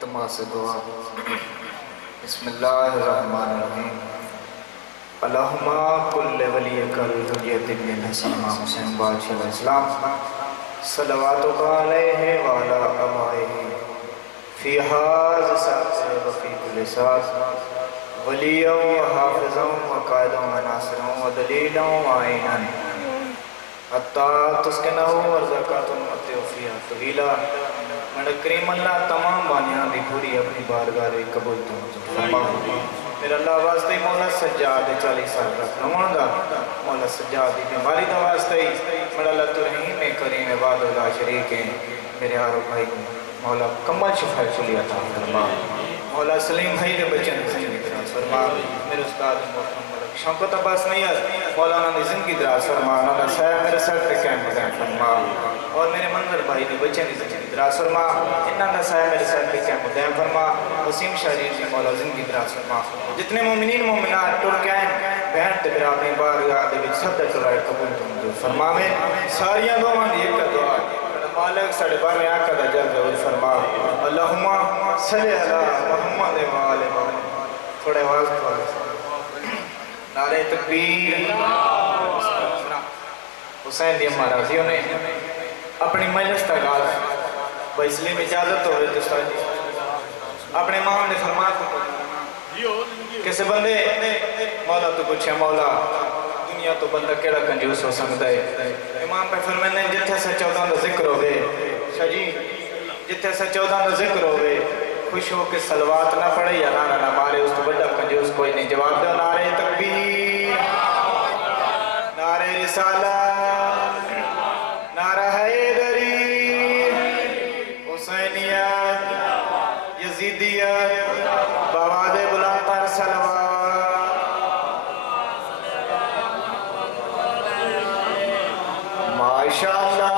तमा से दुआ। बिस्मिल्लाहिर्रहमानिर्रहीम। अल्लाहुम्मा कुल्ले वलियकल हुज्जत इब्न हसन हुसैन बादशाह अलैहिस्सलाम सल्लवातुका अलैहि व अला आबाइहि फी हाज़ सात व फी कुल्li सात वलिय्यन व हाफ़िज़न व क़ाइदन व नासिरन व दलीलन व आइनन हत्ता तुस्किनहु अर्ज़क़तुन मत्तिउ फ़ीहा तवीला। मेरा करीम अल्लाह तमाम बानियां दी पूरी अपनी बारगाह रे कबूल तो फरमा। मेरा अल्लाह वास्ते मौला सज्जाद 40 साल रखना दा मौला सज्जाद दी बीमारी दा वास्ते मेरा अल्लाह तू रहीम करीम वादुल्ला शरीक है। मेरे आरो भाई मौला कमल शिफा चली अता फरमा। मौला सलीम भाई दे बच्चन सही दराज फरमा। मेरे उस्ताद मोहतरम मौला शौकत अब्बास नहीं मौला उन्होंने जिंदगी दराज फरमा। उन्होंने साया मेरे सर पे कैम बदान फरमा। और मेरे मंजर भाई दे बच्चन की जिंदगी दराज फरमा। इन्होंने साया मेरे सर पे कैम बदान फरमा। वसीम शरीफ ने मौला जिंदगी दराज फरमा। जितने मोमिनीन मोमिनात टुर के बहन ते मेरा अपनी बारगाह दे विच सदा टुराए कबूल तो मंजूर फरमावे। सारियां दुआवां दी एक दुआ मालिक साडे बारे आका दा जल जलाल फरमा। अल्लाहुम्मा सल्ली अला मुहम्मद व आले मुहम्मद। थोड़े आवाज खोल नारे तकबीर। हुसैन दी अम्मा राज़ियों ने अपनी मजलिस का आगाज़ इसलिए में इजाजत हो रही तो अपने इमाम ने फरमाया किसी बंदे मौला तो पूछा मौला दुनिया तो बंदा केड़ा कंजूस हो सकता है। इमाम पे फरमाने जिथे से 14 का जिक्र होवे शाजी जिथे से 14 का जिक्र होवे खुश हो के सलवात ना पढ़े या नारा ना मारे उस तो बड़ा कंजूस कोई नहीं। जवाब दो नारे तकबीर नारे रिसालत नारा हैदरी हुसैनिया यजीदिया बवादे बुलंदतर सलवा माशाअल्लाह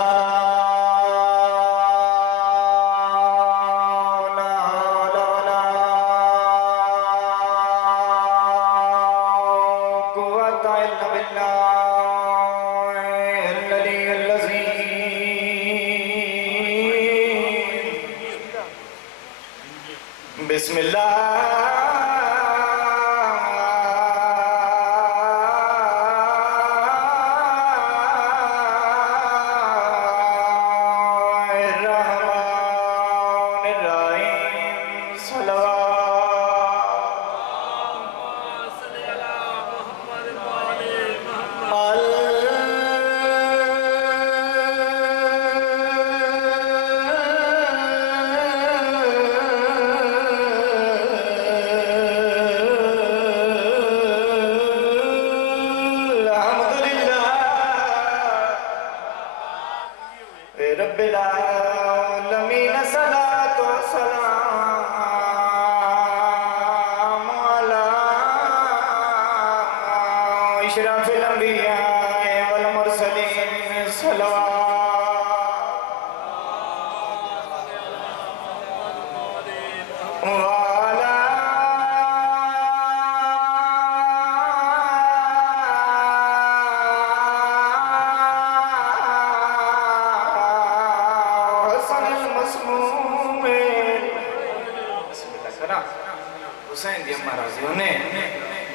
हुसैन दी अम्मा राज़ियों ने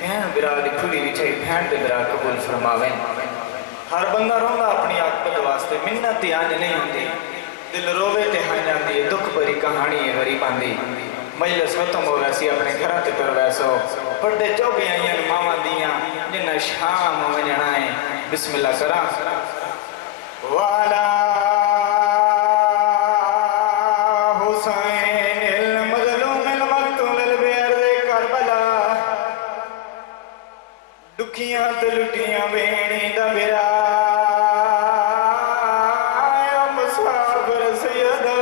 बहन बिरा दी खुली विछाई बहन ते बिरा कबूल फरमावे। हर बंदा रोंदा अपनी आकबत वास्ते मिन्नत आंज नहीं होंदी दिल रोवे ते हाँ जाती है दुख भरी कहानी है गरीबां दी। मजलिस खत्म हो वैसी अपने घर ते तुर वैसो बड़े चौबी आईयां मावां दियां जिन्ना शाम वजना है। बिस्मिल्लाह करा वाला दुखियां ते लुटियां बेणी दा मेरा मुसाफिर सैयदा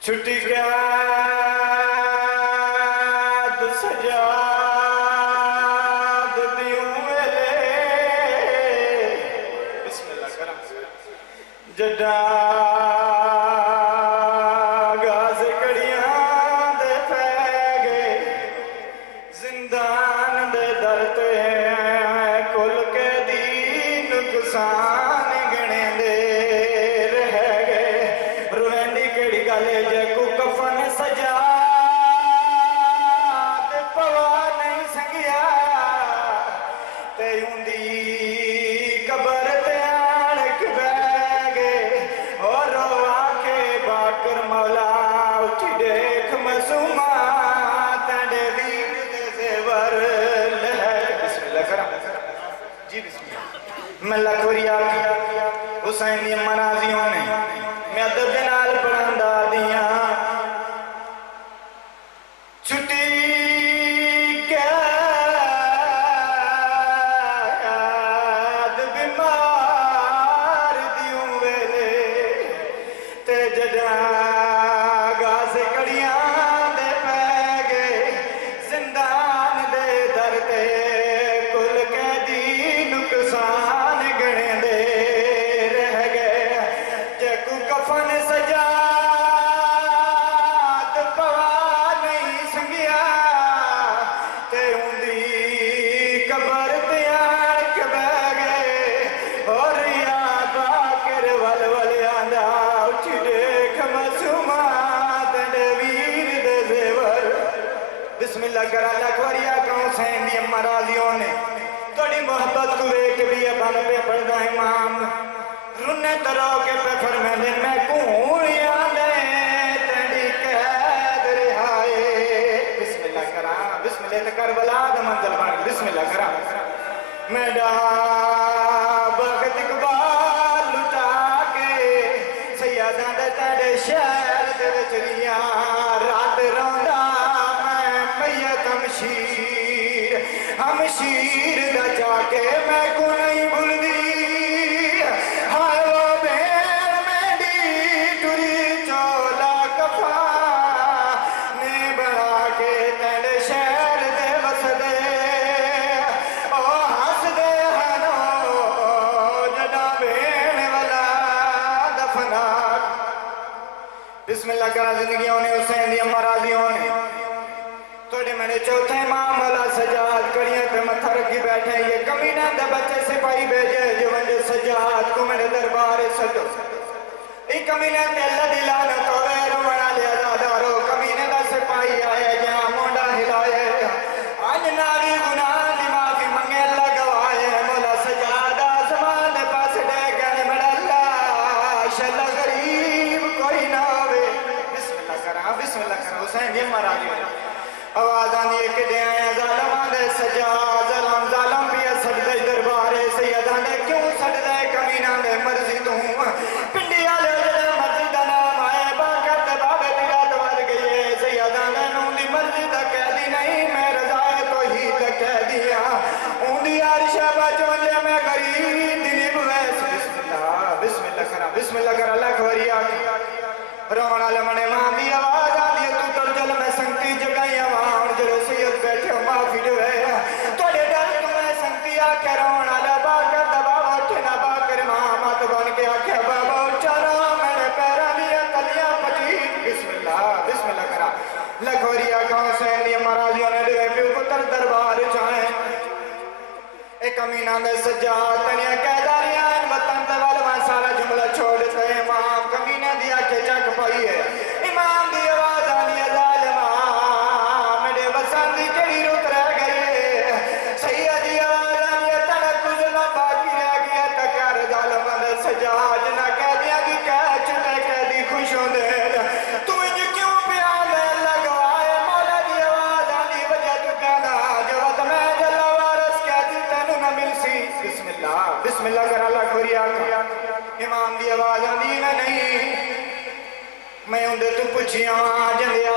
छुट्टी क्या सजाद दियूं मेरे। बिस्मिल्लाह करा जड़ा गणे दे रह गए रुएंदी उंदी कबर ते आन के बह गए और रोआ के बाकर मौला उठी देख मसूमा तेरे वीर दे ज़ेवर लह। बिस्मिल्लाह करा जी बिस्मिल्लाह। मैं लखोरिया हुसैन दी मनाजियों ने मैं अदब दे नाल पढ़ांदा दियां छुट्टी मैं उन्हें तू पुछिया जंदिया